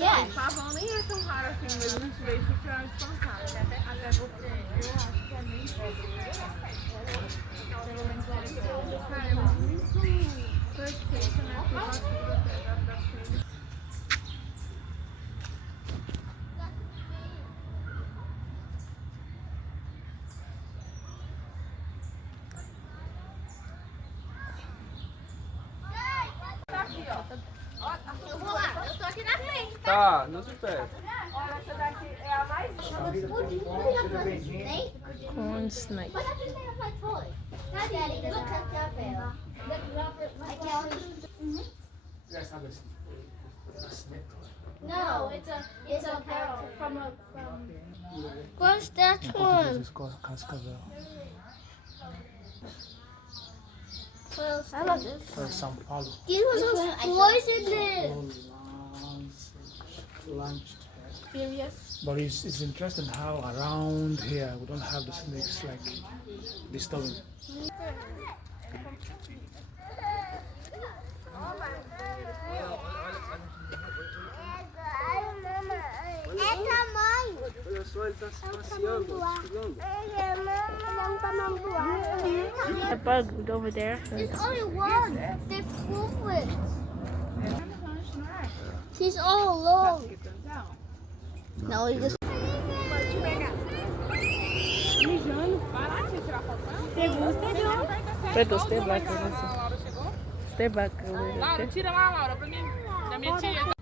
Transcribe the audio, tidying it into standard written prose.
Yes. Pavão nem é tão raro assim, mas a gente veio que tirar espancar. Até porque eu acho que é bem pelo menos cara, é muito perfeito, né? A curvatura até da frente. Tá aqui, ó. Eu vou lá, eu tô aqui na frente. Tá, não se perde. Olha, essa daqui é a mais Corn snake. But I think they have my toy. Daddy, look at that bear. Look, Robert, I can't. No, it's a character from. What's that one? It's called Cascavel. I love this. São Paulo. These were poisonous. Lunch. Serious? But it's interesting how around here we don't have the snakes like disturbing. Olha só, ele tá se passeando, pulando. A bug over there. There's only one. They're full. He's all alone. No, he just. Pedro, stay back. Stay back. Laura, tira lá, Laura, pra mim. Da minha tia.